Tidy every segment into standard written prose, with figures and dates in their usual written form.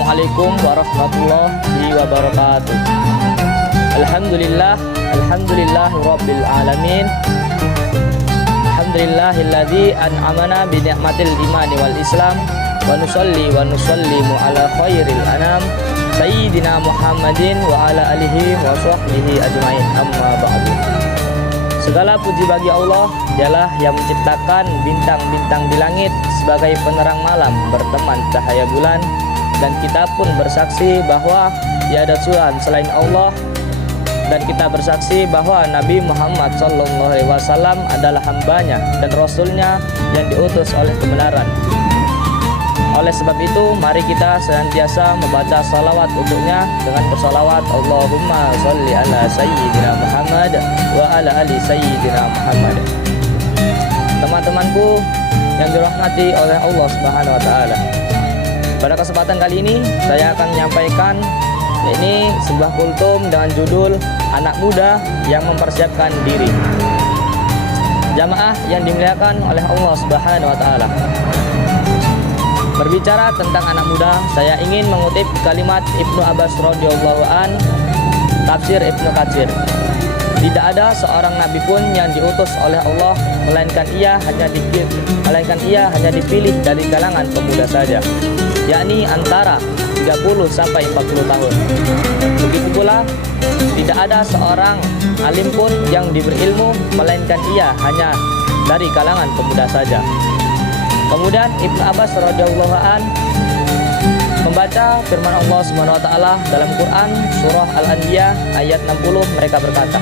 Assalamualaikum warahmatullahi wabarakatuh. Alhamdulillah rabbil alamin. Alhamdulillahilladzi an'amana bi ni'matil imani wal islam wa nusallimu ala khairil anam sayyidina Muhammadin wa ala alihi wa sahbihi ajmain, amma ba'du. Segala puji bagi Allah, dialah yang menciptakan bintang-bintang di langit sebagai penerang malam berteman cahaya bulan, dan kita pun bersaksi bahwa tiada Tuhan selain Allah, dan kita bersaksi bahwa Nabi Muhammad SAW adalah hambanya dan rasulnya yang diutus oleh kebenaran. Oleh sebab itu, mari kita senantiasa membaca salawat untuknya dengan bersalawat Allahumma sholli ala sayyidina Muhammad wa ala ali sayyidina Muhammad. Teman-temanku yang dirahmati oleh Allah Subhanahu wa taala. Pada kesempatan kali ini saya akan menyampaikan ini sebuah kultum dengan judul Anak Muda yang Mempersiapkan Diri. Jamaah yang dimuliakan oleh Allah Subhanahu wa taala. Berbicara tentang anak muda, saya ingin mengutip kalimat Ibnu Abbas radhiyallahu an, tafsir Ibnu Katsir. Tidak ada seorang nabi pun yang diutus oleh Allah melainkan ia hanya dipilih dari kalangan pemuda saja, yakni antara 30 sampai 40 tahun. Begitu pula tidak ada seorang alim pun yang diberi ilmu melainkan ia hanya dari kalangan pemuda saja. Kemudian Ibnu Abbas radhiyallahu an membaca firman Allah Subhanahu wa taala dalam Quran surah Al-Anbiya ayat 60, mereka berkata,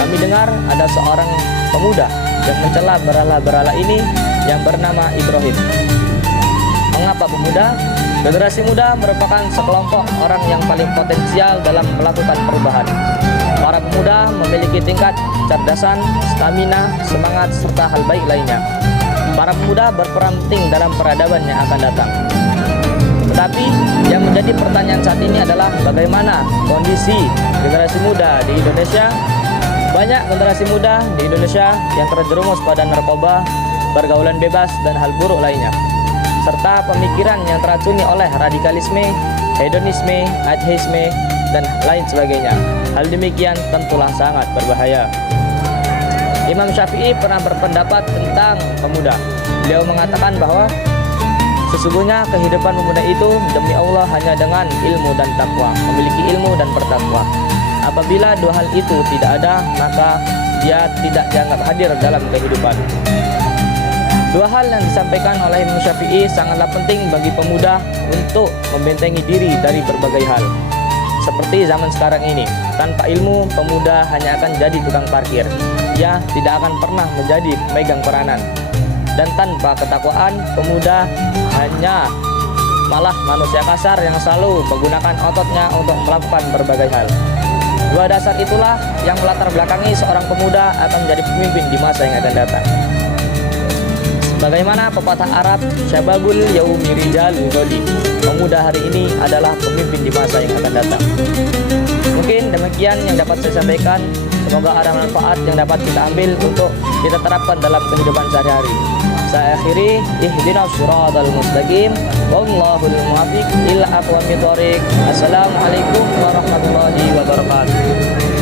kami dengar ada seorang pemuda yang mencela berhala-berhala ini yang bernama Ibrahim. Mengapa pemuda? Generasi muda merupakan sekelompok orang yang paling potensial dalam melakukan perubahan. Para pemuda memiliki tingkat kecerdasan, stamina, semangat, serta hal baik lainnya. Para pemuda berperan penting dalam peradaban yang akan datang. Tetapi yang menjadi pertanyaan saat ini adalah bagaimana kondisi generasi muda di Indonesia. Banyak generasi muda di Indonesia yang terjerumus pada narkoba, pergaulan bebas, dan hal buruk lainnya, serta pemikiran yang teracuni oleh radikalisme, hedonisme, ateisme, dan lain sebagainya. Hal demikian tentulah sangat berbahaya. Imam Syafi'i pernah berpendapat tentang pemuda. Beliau mengatakan bahwa sesungguhnya kehidupan pemuda itu demi Allah hanya dengan ilmu dan takwa, memiliki ilmu dan bertakwa. Apabila dua hal itu tidak ada, maka dia tidak dianggap hadir dalam kehidupan. Dua hal yang disampaikan oleh Imam Syafi'i sangatlah penting bagi pemuda untuk membentengi diri dari berbagai hal. Seperti zaman sekarang ini, tanpa ilmu pemuda hanya akan jadi tukang parkir. Ia tidak akan pernah menjadi pemegang peranan. Dan tanpa ketakwaan, pemuda hanya malah manusia kasar yang selalu menggunakan ototnya untuk melakukan berbagai hal. Dua dasar itulah yang melatar belakangi seorang pemuda akan menjadi pemimpin di masa yang akan datang. Bagaimana pepatah Arab, syababul yaumi rijalul ghadi, pemuda hari ini adalah pemimpin di masa yang akan datang. Mungkin demikian yang dapat saya sampaikan. Semoga ada manfaat yang dapat kita ambil untuk kita terapkan dalam kehidupan sehari-hari. Saya akhiri, ihdinas siratal mustaqim, wallahul muwaffiq ila aqwamit thoriq. Assalamualaikum warahmatullahi wabarakatuh.